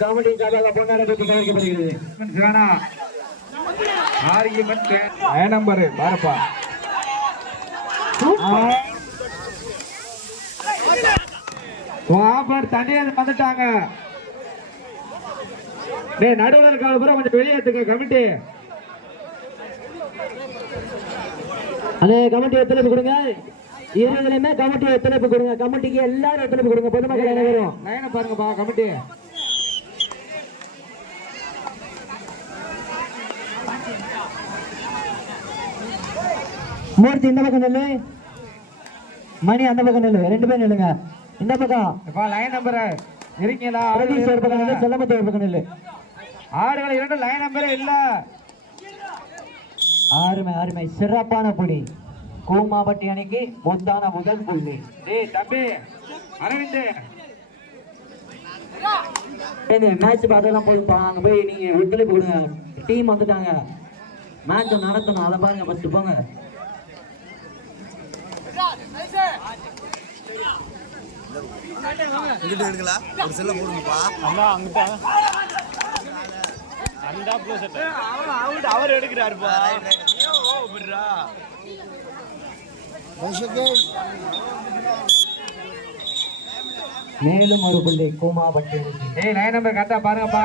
Committee சார்பாக பொன்னாட பெற்று கவனிக்கப்படுகிறது சிவனா ஆர்கியுமெண்ட் நம்பர். பாருப்பா. வந்துட்டாங்க. டேய் நடுவில் இருக்க பூரா கொஞ்சம் வெளியேற்றுங்க கமிட்டி. அதே கமிட்டி ஒத்துழைப்பு கொடுங்க. இருபதுலையுமே கமிட்டி ஒத்துழைப்பு கொடுங்க. கமிட்டிக்கு எல்லாரும் ஒத்துழைப்பு கொடுங்க. பொதுமக்கள் அனைவரும். லைனை பாருங்கப்பா கமிட்டி. மூர்த்தி இந்த பக்கம் நில்லு. மணி அந்த பக்கம் நில்லு. ரெண்டு பேரும் நில்லுங்க. இந்த பக்கம். இப்போ லைன் நம்பர் இருக்கீங்களா? பிரதீஷ் ஒரு பக்கம் நில்லு செல்லமத்தி ஒரு பக்கம் நில்லு. இரண்டு லைன் நம்பரே இல்ல. அருமை அருமை சிறப்பான புள்ளி கூமாபட்டி அணிக்கு முத்தான முதல் புள்ளி. டேய் தம்பி அரவிந்த். மேட்ச் பார்த்ததெல்லாம் போதுப்பா அங்க போய் நீங்க ஒத்துழைப்பு கொடுங்க டீம் வந்துட்டாங்க. மேட்ச் நடத்தணும். அதை பாருங்க ஃபர்ஸ்ட் போங்க. இங்கிட்ட எடுங்களா ஒரு செல்ல போடுங்கப்பா மேலும் ஒரு பிள்ளை கூமாபட்டி அணிக்கு டேய் நம்பர் கரெக்டா பாருங்கப்பா.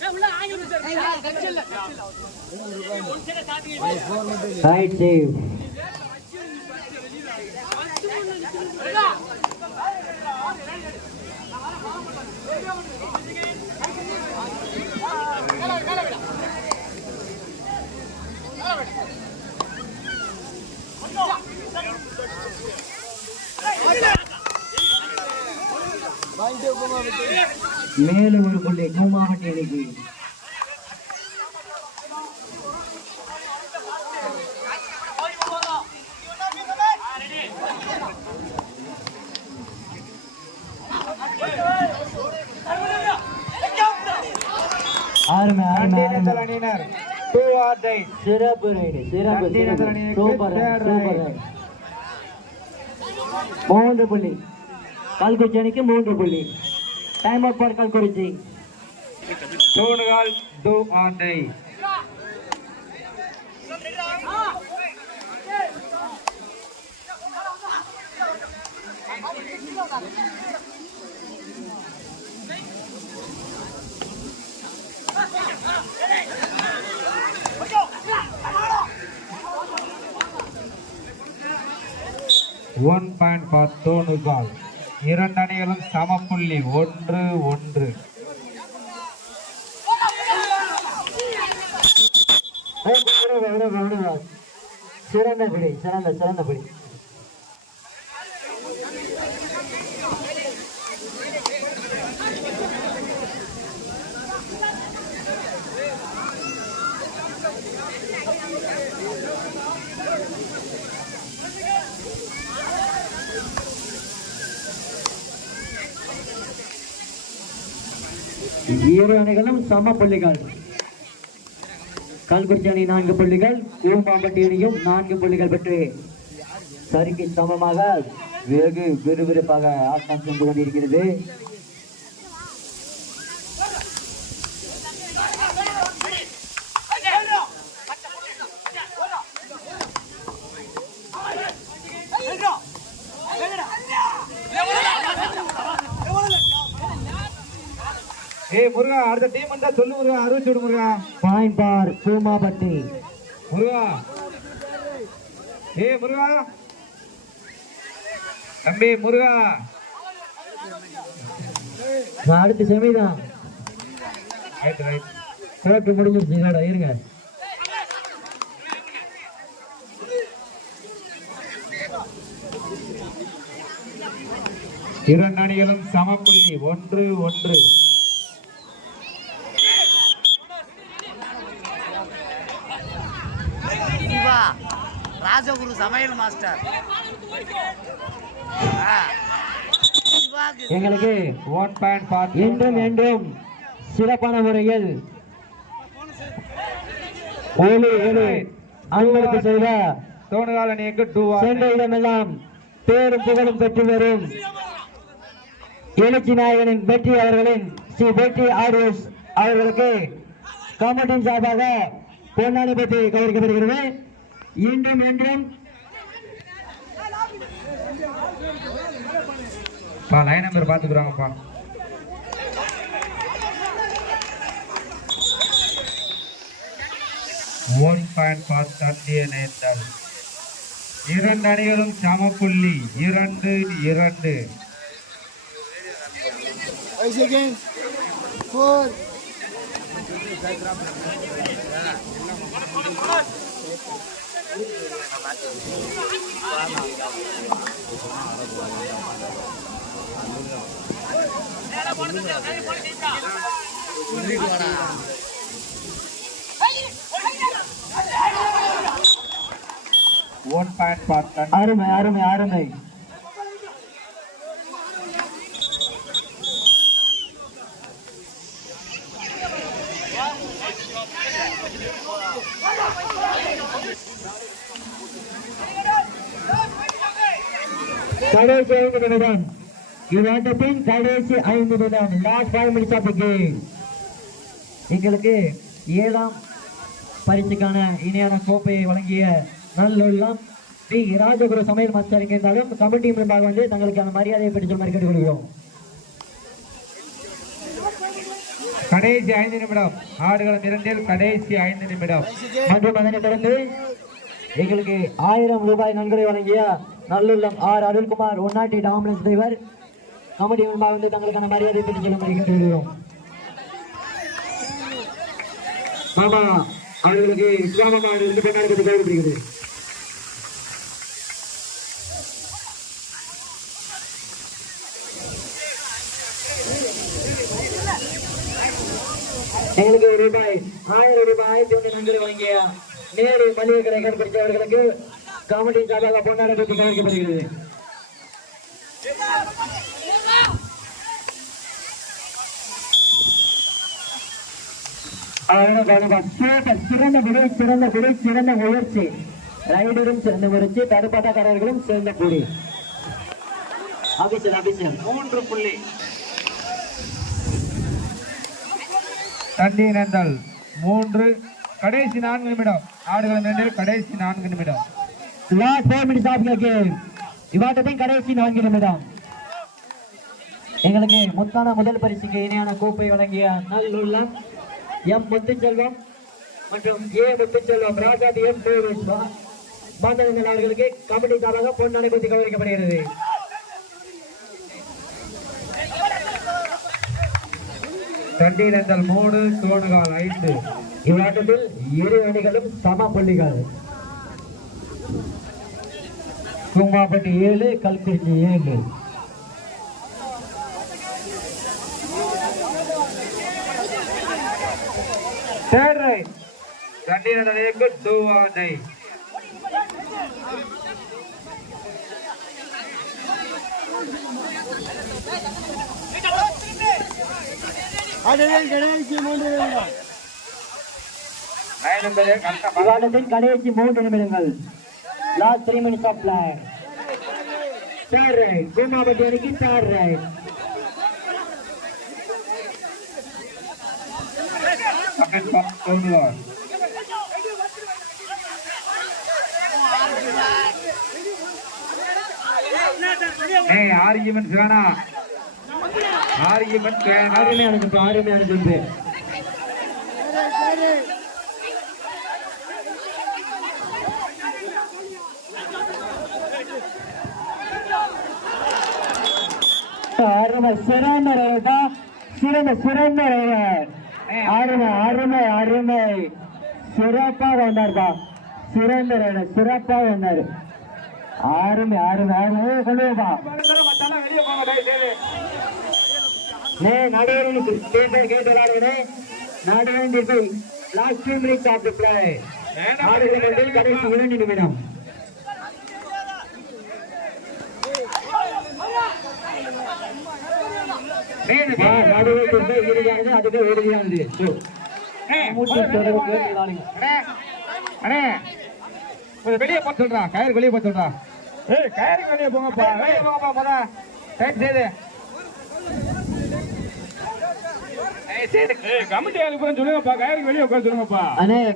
போடு ஏய், இங்க ரொம்ப அடிப்பாங்க ரைட் சேவ் மேலும் ஒரு புள்ளி கூமாவட்டி அணிக்கு அருமை அருமை அருமை அணியினர் டூ ஆர் டை சிறப்பு ரைடு. சிறப்பு சிறப்பு சூப்பர் ரைடு சூப்பர் ரைடு. மூன்று புள்ளி. கல்குச்சி அணிக்கு மூன்று புள்ளி. Time out for Kalkurichi Thunukal do or die one point for Thonugal இரண்டு அணிகளும் சம புள்ளி ஒன்று ஒன்று. சிறந்த பிடி சிறந்த சிறந்த பிடி. இரு அணிகளும் சம புள்ளிகள். கல்குறிச்சி அணி நான்கு புள்ளிகள் கூமாம்பட்டி அணியும் நான்கு புள்ளிகள் பெற்று சரிக்கு சமமாக வெகு விறுவிறுப்பாக ஆட்டம் சென்று கொண்டிருக்கிறது. ஏய் முருகா அடுத்த டீம் வந்தா சொல்லு முருகா. அறிவிச்சு விடு முருகா. பாயிண்ட் பார் கூமாபட்டி முருகா. ஏய் முருகா. தம்பி முருகா. அடுத்து செமிதான் ரைட் ரைட் கோட்டு முடிஞ்சிருச்சு. இல்லடா இருங்க. இரண்டு அணிகளும் சமப்புள்ளி ஒன்று ஒன்று சிவா ராஜகுரு சமையல் மாஸ்டர். எங்களுக்கு ஒன் பாயிண்ட் ஃபார் என்றும் என்றும் சிறப்பான முறையில் ஏழு ஏழு அன்பளிப்பு செய்த தோணுகால் அணிக்கு டூ சென்ற இடமெல்லாம் பேரும் புகழும் பெற்று வரும். எழுச்சி நாயகனின் வெற்றி அவர்களின் ஸ்ரீ வெற்றி ஆர்எஸ் அவர்களுக்கு கமிட்டியின் சார்பாக பொன்னாடி பற்றி கவனிக்கப்படுகிறது இன்றும் என்றும் பா லைன் நம்பர் பார்த்துக்குறாங்கப்பா ஒன் பாயிண்ட் தண்டிய நேர்ந்தால் இரண்டு அணிகளும் சமப்புள்ளி. இரண்டு இரண்டு. Five seconds. Four. One point for தண்டி அருமை அருமை அருமை கடைசி ஐந்து நிமிடம் இவ்வாட்டத்தின் கடைசி ஐந்து நிமிடம் last five minutes of game எங்களுக்கு ஏழாம் பரிசுக்கான இணையான கோப்பையை வழங்கிய நல்லுள்ளம் ஸ்ரீ ராஜகுரு சமையல் மாஸ்டர் இருந்தாலும் கமிட்டி மெம்பர் வந்து தங்களுக்கான மரியாதையை பெற்று மாதிரி கேட்டுக்கொள்கிறோம். கடைசி ஐந்து நிமிடம். ஆடுகளம் இரண்டில் கடைசி ஐந்து நிமிடம். மற்றும் அதனைத் தொடர்ந்து எங்களுக்கு ஆயிரம் ரூபாய் நன்கொடை வழங்கிய நல்லுள்ளம் ஆர். அருள்குமார் ஒன்னாட்டி ஆம்புலன்ஸ் டிரைவர் காமெடி மெம்பர் வந்து தங்களுக்கான மரியாதையை பெற்று சொல்லும்படி கேட்டுக்கொள்கிறோம் மாமா அவர்களுக்கு இஸ்லாமா இருந்து பெண்ணாடி தேவைப்படுகிறது எங்களுக்கு ரூபாய் ஆயிரம் ரூபாய் ஆயிரத்தி ஒன்று நன்றி வழங்கிய நேரு மளிகை கடை கண்டுபிடித்தவர்களுக்கு காமெடி சார்பாக பொன்னாடை பற்றி கவனிக்கப்படுகிறது சிறந்த விடை சிறந்த விடை சிறந்த முயற்சி. ரைடரும் சிறந்த முயற்சி தடுப்பாட்டக்காரர்களும் சிறந்த புடி அபிஷன் அபிஷன் மூன்று புள்ளி. தண்டி நேர்ந்தால் மூன்று கடைசி நான்கு நிமிடம். ஆடுகளம் இரண்டில் கடைசி நான்கு நிமிடம். Last four minutes of game இவ்வாட்டத்தின் கடைசி நான்கு நிமிடம். எங்களுக்கு முத்தான முதல் பரிசுக்கு இணையான கோப்பை வழங்கிய நல்லுள்ளம் எம் முத்துச்செல்வம் மற்றும் ஏ முத்துச்செல்வம். ராஜாதி எம் டேவிஸ் பாந்தகங்கள் அவர்களுக்கு கமிட்டி சார்பாக பொன் அனுமதி கவனிக்கப்படுகிறது தண்டி மூணு தோணுகால் ஐந்து. இவ்வாட்டத்தில் இரு அணிகளும் சம புள்ளிகள். கும்மாப்பட்டி ஏழு கல்குறிச்சி ஏழு. தேர்ட் ரைட் தண்டி நேர்ந்தால் டூ ஆனை நைன் நம்பர் கரெக்டாக விவாதத்தின் கடைசி மூன்று நிமிடங்கள் last three minutes of plan third right Kummappatti அணிக்கு தேர்ட் ரைட் செகண்ட் ஏய் ஆர்கியூமெண்ட்ஸ் வேணாம் ஆர்கியுமெண்ட் பேனர் அருமையான அனுப்பு அருமையான அனுப்பு அருமை சிறந்த ரேடா சிறந்த சிறந்த அருமை அருமை அருமை சிறப்பாக வந்தார்ப்பா சிறந்த சிறப்பாக வந்தார் அருமை அருமை அருமை கொண்டு வாப்பா. வெளியே போங்க நே நடுவர்களுக்கு கேட்டு கேட்டு விளையாடுகிறே நடுவரின் தீர்ப்பை last two minutes of the play ஆடுகளத்தில் கடைசி இரண்டு நிமிடம். விளையாடுங்க அண்ணே அண்ணே கொஞ்சம் வெளியே போக சொல்றா கயிறு வெளியே போக சொல்றா. ஏய் கயிறு வெளியே போங்கப்பா. வெளியே போங்கப்பா முத ரைட் செய்து.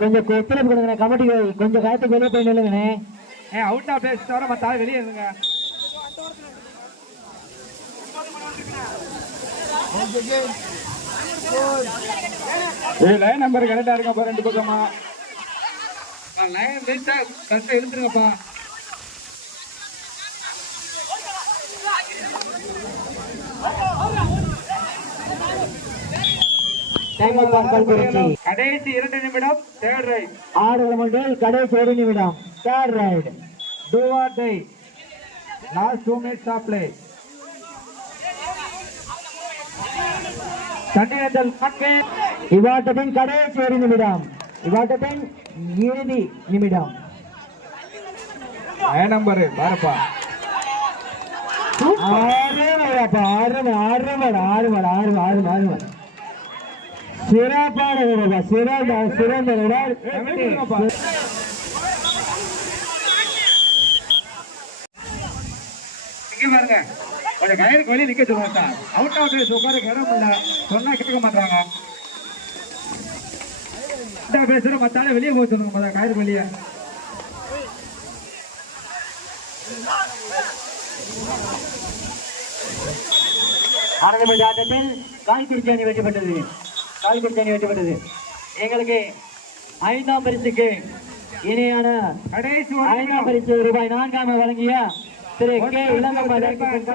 கொஞ்சம் ஒத்துழைப்பு கொடுங்க கமிட்டி கொஞ்சம் காயத்துக்கு வெளியே போய் நில்லுங்கண்ணே. ஏய் அவுட் ஆஃப் பிளேஸ் தவிர வெளியே இருங்க. லைன் நம்பர் கரெக்டா இருக்கப்பா ரெண்டு பக்கமா? லைன் வெயிட்டா கரெக்டா கல்புரிச்சி கடைசி இரண்டு நிமிடம் தேர்ட் ரைட் ஆடுகள மண்டல் கடைசி ஒரு நிமிடம். Third raid do or die last two minutes of play continental மக்கே இவ்வாட்டத்தின் கடைசி ஒரு நிமிடம் இவ்வாட்டத்தின் இறுதி நிமிடம் நம்பர் பாருப்பா சிறப்பான சிறந்த சிறந்த கொஞ்சம் கயிறுக்கு வெளியே நிக்க சொல்லுங்க சார். அவுட் பிளேஸ் உட்கார இடம் இல்ல. சொன்னா கேட்க மாட்டாங்க. பேசுற மத்தால வெளியே போக சொல்லுங்க கயிறு வெளியே ஆரம்பமன்ற ஆட்டத்தில் காய்குறிச்சி அணி வெற்றி பெற்றது காய்குறிச்சி அணி வெற்றி பெற்றது எங்களுக்கு ஐந்தாம் பரிசுக்கு இணையான ஐந்தாம் பரிசு ரூபாய் நான்காம் வழங்கிய திரு கே. இளங்கமலர்